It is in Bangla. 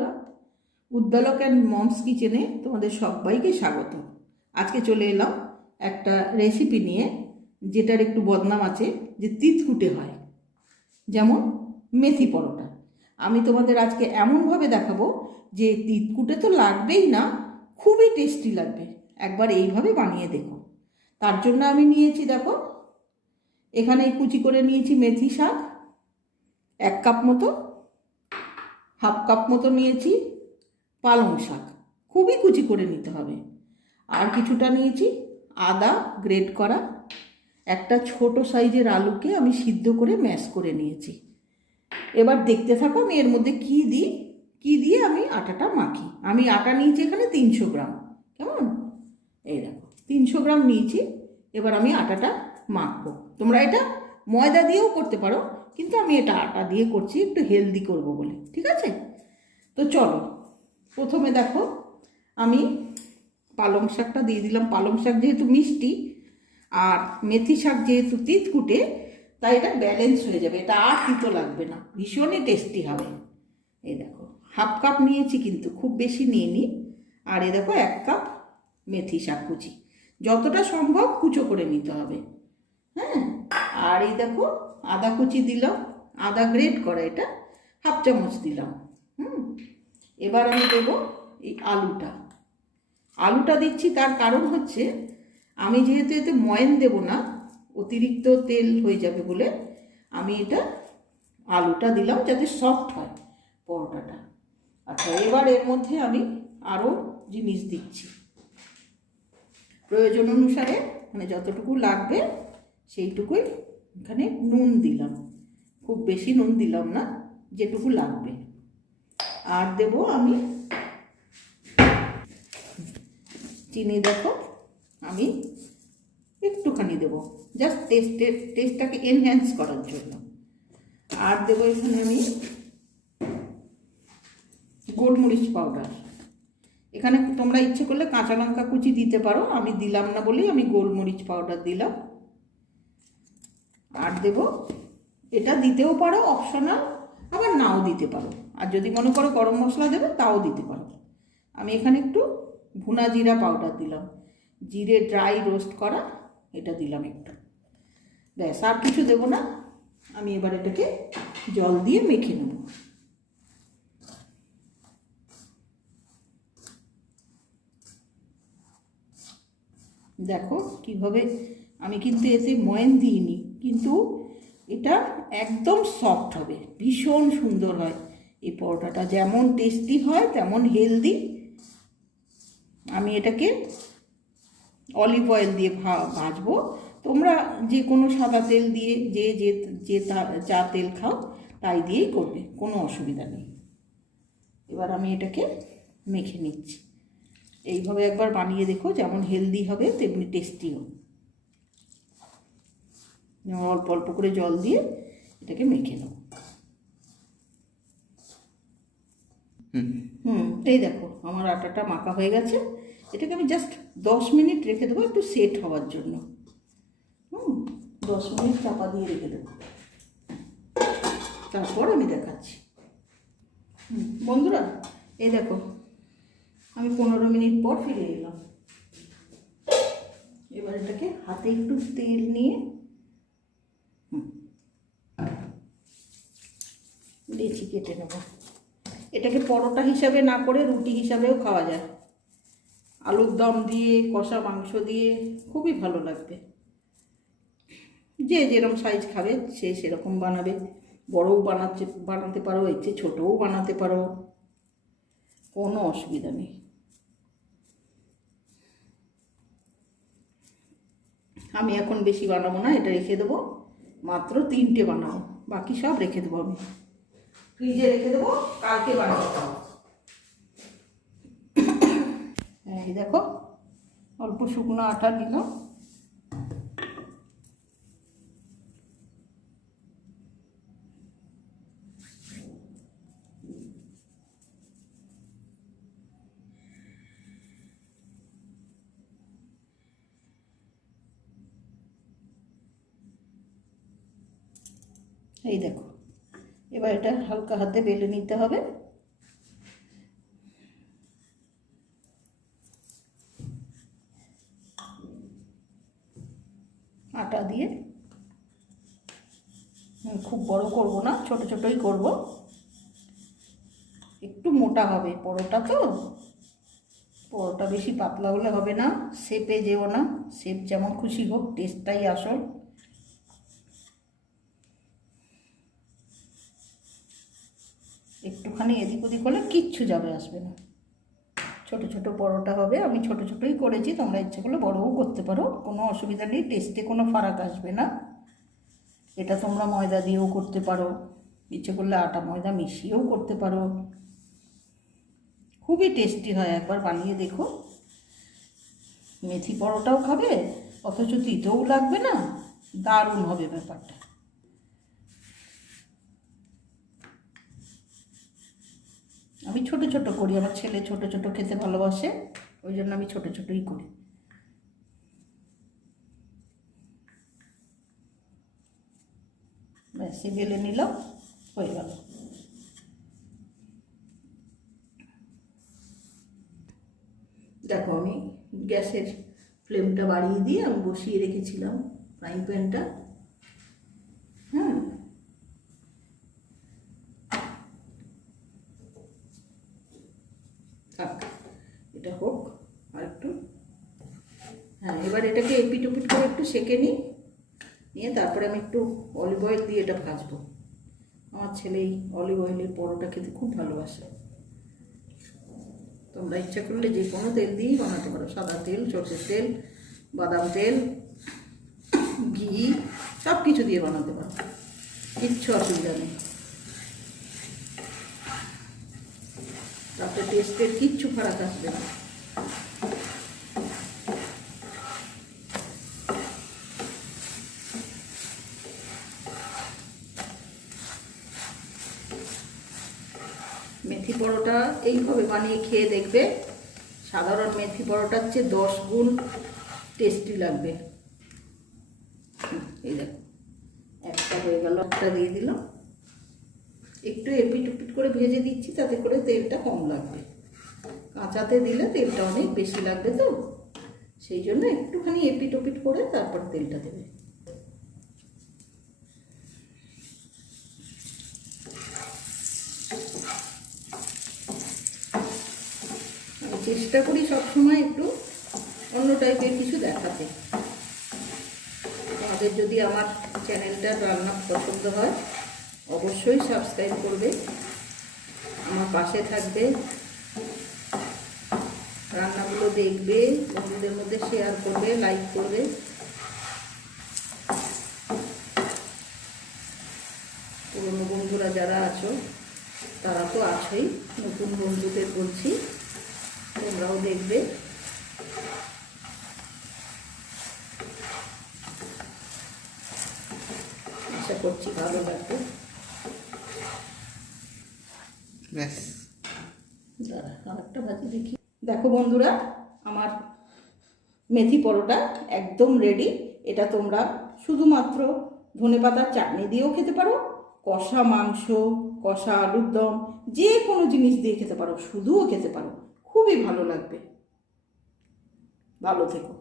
বন্ধুরা, উদ্দালক অ্যান্ড মমস কিচেনে তোমাদের সবাইকে স্বাগত। আজকে চলে এলাম একটা রেসিপি নিয়ে, যেটার একটু বদনাম আছে যে তিতকুটে হয়, যেমন মেথি পরোটা। আমি তোমাদের আজকে এমনভাবে দেখাবো যে তিতকুটে তো লাগবেই না, খুবই টেস্টি লাগবে। একবার এইভাবে বানিয়ে দেখো। তার জন্য আমি নিয়েছি, দেখো এখানে কুচি করে নিয়েছি মেথি শাক 1 কাপ মতো, 1/2 কাপ মতো নিয়েছি পালং শাক, খুবই কুচি করে নিতে হবে। আর কিছুটা নিয়েছি আদা গ্রেট করা, একটা ছোট সাইজের আলুকে আমি সিদ্ধ করে ম্যাশ করে নিয়েছি। এবার দেখতে থাকো আমি এর মধ্যে কি দিয়ে আমি আটাটা মাখি। আমি আটা নিয়েছি এখানে 300 গ্রাম, কেমন, এই দেখো 300 গ্রাম নিয়েছি। এবার আমি আটাটা মাখবো। তোমরা এটা ময়দা দিয়েও করতে পারো, কিন্তু আমি এটা আটা দিয়ে করছি, একটু হেলদি করব বলে, ঠিক আছে? তো চলো, প্রথমে দেখো আমি পালং শাকটা দিয়ে দিলাম। পালং শাক যেহেতু মিষ্টি আর মেথি শাক যেহেতু তিতকুটে, তাই এটা ব্যালেন্স হয়ে যাবে, এটা আর তিতো লাগবে না, ভীষণই টেস্টি হবে। এই দেখো 1/2 কাপ নিয়েছি, কিন্তু খুব বেশি নিইনি। আর এই দেখো 1 কাপ মেথি শাক কুচি, যতটা সম্ভব কুচো করে নিতে হবে। হ্যাঁ, আর এই দেখো আদা কুচি দিলাম, আদা গ্রেট করা, এটা 1/2 চামচ দিলাম। এবার আমি দেবো এই আলুটা দিচ্ছি, তার কারণ হচ্ছে আমি যেহেতু এতে ময়ান দেব না, অতিরিক্ত তেল হয়ে যাবে বলে আমি এটা আলুটা দিলাম, যাতে সফট হয় পরোটাটা। আচ্ছা, এবার এর মধ্যে আমি আরও জিনিস দিচ্ছি প্রয়োজন অনুসারে, মানে যতটুকু লাগবে সেইটুকুই। এখানে নুন দিলাম, খুব বেশি নুন দিলাম না, যেটুকু লাগবে। আর দেব আমি চিনি, দেখো আমি একটুখানি দেবো, জাস্ট টেস্টটাকে এনহ্যান্স করার জন্য। আর দেবো এখানে আমি গোলমরিচ পাউডার। এখানে তোমরা ইচ্ছে করলে কাঁচা লঙ্কা কুচি দিতে পারো, আমি দিলাম না বলেই আমি গোলমরিচ পাউডার দিলাম। আর দেব, এটা দিতেও পারো অপশনাল, আবার নাও দিতে পারো। আর যদি মনে করো গরম মশলা দেবে তাও দিতে পারো। আমি এখানে একটু ভুনা জিরা পাউডার দিলাম, জিরে ড্রাই রোস্ট করা, এটা দিলাম একটু, ব্যাস, আর কিছু দেবো না। আমি এবার এটাকে জল দিয়ে মেখে নেব। দেখো কিভাবে, আমি কিন্তু এতে ময়ান দিইনি, কিন্তু এটা একদম সফট হবে, ভীষণ সুন্দর হয় এই পরোটাটা, যেমন টেস্টি হয় তেমন হেলদি। আমি এটাকে অলিভ অয়েল দিয়ে ভাজবো, তোমরা যে কোনো সাদা তেল দিয়ে, যে যা তেল খাও তাই দিয়েই করবে, কোনো অসুবিধা নেই। এবার আমি এটাকে মেখে নিচ্ছি। এইভাবে একবার বানিয়ে দেখো, যেমন হেলদি হবে তেমনি টেস্টিও। অল্প অল্প করে জল দিয়ে এটাকে মেখে নেব। এই দেখো আমার আটাটা মাখা হয়ে গেছে। এটাকে আমি জাস্ট 10 মিনিট রেখে দেবো, একটু সেট হওয়ার জন্য। 10 মিনিট চাপা দিয়ে রেখে দেবো, তারপর আমি দেখাচ্ছি। বন্ধুরা, এই দেখো আমি 15 মিনিট পর ফিরে এলাম। এবার এটাকে হাতে একটু তেল নিয়ে লেচি কেটে নেব। এটাকে পরোটা হিসাবে না করে রুটি হিসাবেও খাওয়া যায়, আলুর দম দিয়ে, কষা মাংস দিয়ে, খুবই ভালো লাগবে। যে যেরকম সাইজ খাবে সে সেরকম বানাবে, বড়ও বানাতে পারো, এর চেয়ে ছোটও বানাতে পারো, কোনো অসুবিধা নেই। আমি এখন বেশি বানাবো না, এটা রেখে দেবো, মাত্র 3টে বানাবো, বাকি সব রেখে দেবো, আমি ফ্রিজে রেখে দেবো, কালকে বানিয়ে খাবো। এই দেখো অল্প শুকনো আটা নিলাম, এই দেখো। এবার এটা হালকা হাতে বেলে নিতে হবে। আটা দিয়ে, খুব বড় করব না, ছোট ছোটই করব, একটু মোটা হবে পরোটা তো, পরোটা বেশি পাতলা হলে হবে না, শেপে যেও না, শেপ যেমন খুশি হোক, টেস্টটাই আসল। একটুখানি এদিক ওদিক হলে কিচ্ছু যাবে আসবে না। ছোট ছোট পরোটা হবে, আমি ছোট ছোটই করেছি, তোমরা ইচ্ছে করলে বড়ও করতে পারো, কোনো অসুবিধা নেই, টেস্টে কোনো ফারাক আসবে না। এটা তোমরা ময়দা দিয়েও করতে পারো, ইচ্ছে করলে আটা ময়দা মিশিয়েও করতে পারো, খুবই টেস্টি হয়, একবার বানিয়ে দেখো। মেথি পরোটাও খাবে, অথচ তিতেও লাগবে না, দারুণ হবে ব্যাপারটা। আমি ছোট ছোট করি, আমার ছেলে ছোট ছোট খেতে ভালোবাসে, ওই জন্য আমি ছোট ছোটই করি। ব্যাস বেলে নিলাম, হয়ে গেল। দেখো আমি গ্যাসের ফ্লেমটা বাড়িয়ে দিয়ে আমি বসিয়ে রেখেছিলাম ফ্রাইং প্যানটা। হ্যাঁ, থাক, এটা হোক আর একটু। হ্যাঁ, এবার এটাকে এপিট ওপিট করে একটু সেঁকে নিই, নিয়ে তারপরে আমি একটু অলিভ অয়েল দিয়ে এটা ভাজবো। আমার ছেলে এই অলিভ অয়েলের পরোটা খেতে খুব ভালোবাসে। তোমরা ইচ্ছা করলে যে কোনো তেল দিয়েই বানাতে পারো, সাদা তেল, সরষের তেল, বাদাম তেল, ঘি, সব কিছু দিয়ে বানাতে পারো, কিচ্ছু অসুবিধা নেই, তাতে টেস্টের কিচ্ছু ফারাক আসবে না। মেথি পরোটা এইভাবে বানিয়ে খেয়ে দেখবে, সাধারণ মেথি পরোটার চেয়ে 10 গুণ টেস্টি লাগবে। এই দেখো একটা হয়ে গেল, একটা দিয়ে দিলাম, একটু এপিট ওপিট করে ভেজে দিচ্ছি, তাতে করে তেলটা কম লাগবে। কাঁচাতে দিলে তেলটা অনেক বেশি লাগবে তো, সেই জন্য একটুখানি এপিট ওপিট করে তারপর তেলটা দেবে। চেষ্টা করি সবসময় একটু অন্য টাইপের কিছু দেখাতে। তোমাদের যদি আমার চ্যানেলটার রান্না পছন্দ হয় অবশ্যই সাবস্ক্রাইব করবে, আমার পাশে থাকবে, রান্নাগুলো দেখবে, বন্ধুদের মধ্যে শেয়ার করবে, লাইক করবে। পুরনো বন্ধুরা যারা আছো তারা তো আছোই, নতুন বন্ধুদের বলছি তোমরাও দেখবে। আশা করছি ভালো লাগবে। ব্যাস, দাঁড়া আরেকটা ভাজি দেখি। দেখো বন্ধুরা, আমার মেথি পরোটা একদম রেডি। এটা তোমরা শুধুমাত্র ধনেপাতার চাটনি দিয়েও খেতে পারো, কষা মাংস, কষা আলুর দম, যে কোনো জিনিস দিয়ে খেতে পারো, শুধুও খেতে পারো, খুবই ভালো লাগবে। ভালো থেকো।